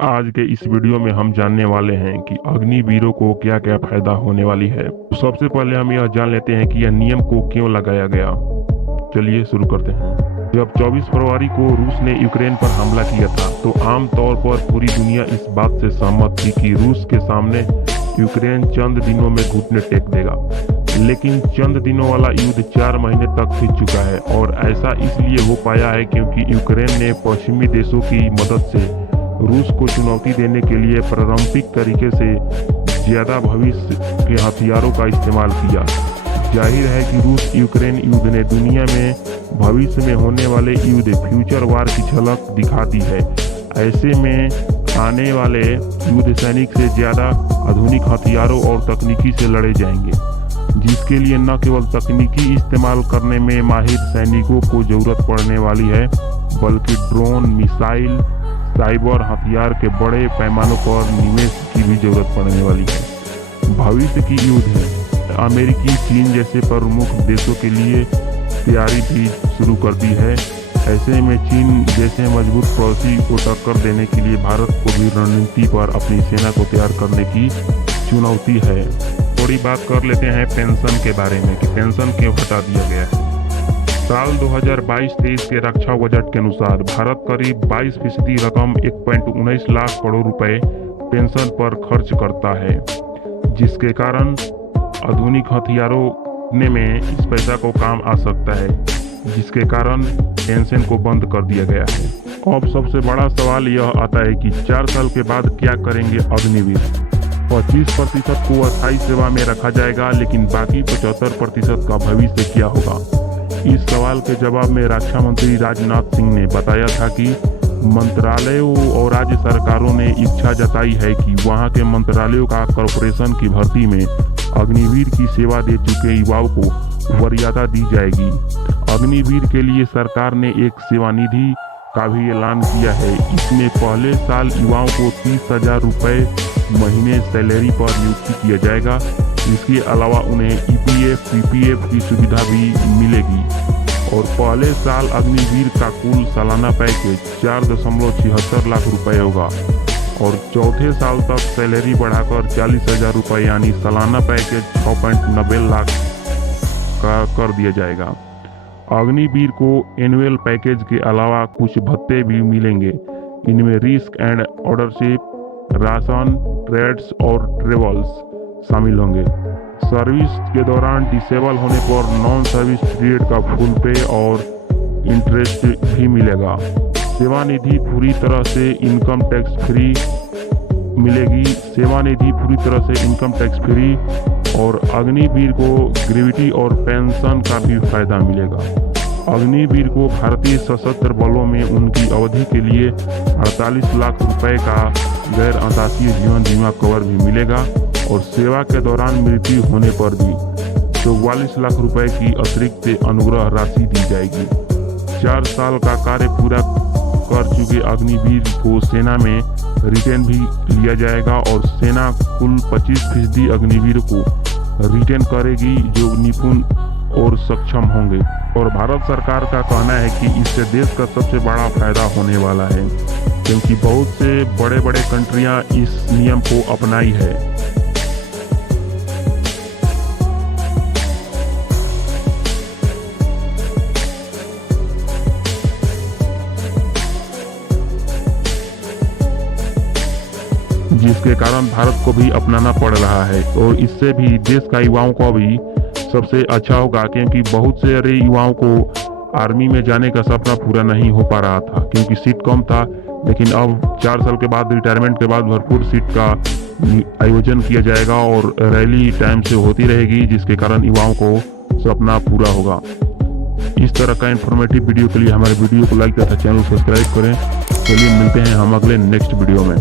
आज के इस वीडियो में हम जानने वाले हैं कि अग्निवीरों को क्या क्या फायदा होने वाली है। सबसे पहले हम यह जान लेते हैं कि यह नियम को क्यों लगाया गया। चलिए शुरू करते हैं। जब 24 फरवरी को रूस ने यूक्रेन पर हमला किया था तो आम तौर पर पूरी दुनिया इस बात से सहमत थी कि रूस के सामने यूक्रेन चंद दिनों में घुटने टेक देगा। लेकिन चंद दिनों वाला युद्ध 4 महीने तक खिंच चुका है और ऐसा इसलिए हो पाया है क्योंकि यूक्रेन ने पश्चिमी देशों की मदद से रूस को चुनौती देने के लिए पारंपरिक तरीके से ज्यादा भविष्य के हथियारों का इस्तेमाल किया। जाहिर है कि रूस यूक्रेन युद्ध ने दुनिया में भविष्य में होने वाले युद्ध फ्यूचर वार की झलक दिखाती है। ऐसे में आने वाले युद्ध सैनिक से ज्यादा आधुनिक हथियारों और तकनीकी से लड़े जाएंगे, जिसके लिए न केवल तकनीकी इस्तेमाल करने में माहिर सैनिकों को जरूरत पड़ने वाली है, बल्कि ड्रोन, मिसाइल, साइबर हथियार के बड़े पैमानों पर निवेश की भी जरूरत पड़ने वाली है। भविष्य की युद्ध है अमेरिकी, चीन जैसे प्रमुख देशों के लिए तैयारी भी शुरू कर दी है। ऐसे में चीन जैसे मजबूत पड़ोसी को टक्कर देने के लिए भारत को भी रणनीति पर अपनी सेना को तैयार करने की चुनौती है। थोड़ी बात कर लेते हैं पेंशन के बारे में कि पेंशन क्यों हटा दिया गया है। साल 2022-23 के रक्षा बजट के अनुसार भारत करीब 22% रकम 1.19 लाख करोड़ रुपए पेंशन पर खर्च करता है, जिसके कारण आधुनिक हथियारों में इस पैसा को काम आ सकता है, जिसके कारण पेंशन को बंद कर दिया गया है। अब सबसे बड़ा सवाल यह आता है कि 4 साल के बाद क्या करेंगे अग्निवीर। 25% को अस्थायी सेवा में रखा जाएगा, लेकिन बाकी 75% का भविष्य क्या होगा। इस सवाल के जवाब में रक्षा मंत्री राजनाथ सिंह ने बताया था कि मंत्रालयों और राज्य सरकारों ने इच्छा जताई है कि वहां के मंत्रालयों का कॉर्पोरेशन की भर्ती में अग्निवीर की सेवा दे चुके युवाओं को वरीयता दी जाएगी। अग्निवीर के लिए सरकार ने एक सेवा निधि का भी ऐलान किया है। इसमें पहले साल युवाओं को 30,000 रुपये महीने सैलरी पर नियुक्ति किया जाएगा। इसके अलावा उन्हें EPF, PPF की सुविधा भी मिलेगी और पहले साल अग्निवीर का कुल सालाना पैकेज 4.76 लाख रुपए होगा और चौथे साल तक सैलरी बढ़ाकर 40,000 रुपये यानी सालाना पैकेज 6.90 लाख का कर दिया जाएगा। अग्निवीर को एनुअल पैकेज के अलावा कुछ भत्ते भी मिलेंगे। इनमें रिस्क एंड ऑर्डरशिप, राशन, ट्रेड्स और ट्रेवल्स शामिल होंगे। सर्विस के दौरान डिसेबल होने पर नॉन सर्विस पीरियड का फुल पे और इंटरेस्ट भी मिलेगा। सेवा निधि पूरी तरह से इनकम टैक्स फ्री मिलेगी। सेवा निधि पूरी तरह से इनकम टैक्स फ्री और अग्निवीर को ग्रेविटी और पेंशन का भी फायदा मिलेगा। अग्निवीर को भारतीय सशस्त्र बलों में उनकी अवधि के लिए 48 लाख रुपए का गैर आवासीय जीवन बीमा कवर भी मिलेगा और सेवा के दौरान मृत्यु होने पर भी 44 लाख रुपए की अतिरिक्त अनुग्रह राशि दी जाएगी। 4 साल का कार्य पूरा कर चुके अग्निवीर को सेना में रिटेन भी लिया जाएगा और सेना कुल 25% अग्निवीर को रिटेन करेगी जो निपुण और सक्षम होंगे। और भारत सरकार का कहना है कि इससे देश का सबसे बड़ा फायदा होने वाला है, क्योंकि बहुत से बड़े बड़े कंट्रियां इस नियम को अपनाई है। जिसके कारण भारत को भी अपनाना पड़ रहा है और इससे भी देश का युवाओं को भी सबसे अच्छा होगा, क्योंकि बहुत से अरे युवाओं को आर्मी में जाने का सपना पूरा नहीं हो पा रहा था क्योंकि सीट कम था। लेकिन अब 4 साल के बाद रिटायरमेंट के बाद भरपूर सीट का आयोजन किया जाएगा और रैली टाइम से होती रहेगी, जिसके कारण युवाओं को सपना पूरा होगा। इस तरह का इन्फॉर्मेटिव वीडियो के लिए हमारे वीडियो को लाइक तथा चैनल सब्सक्राइब करें। चलिए मिलते हैं हम अगले नेक्स्ट वीडियो में।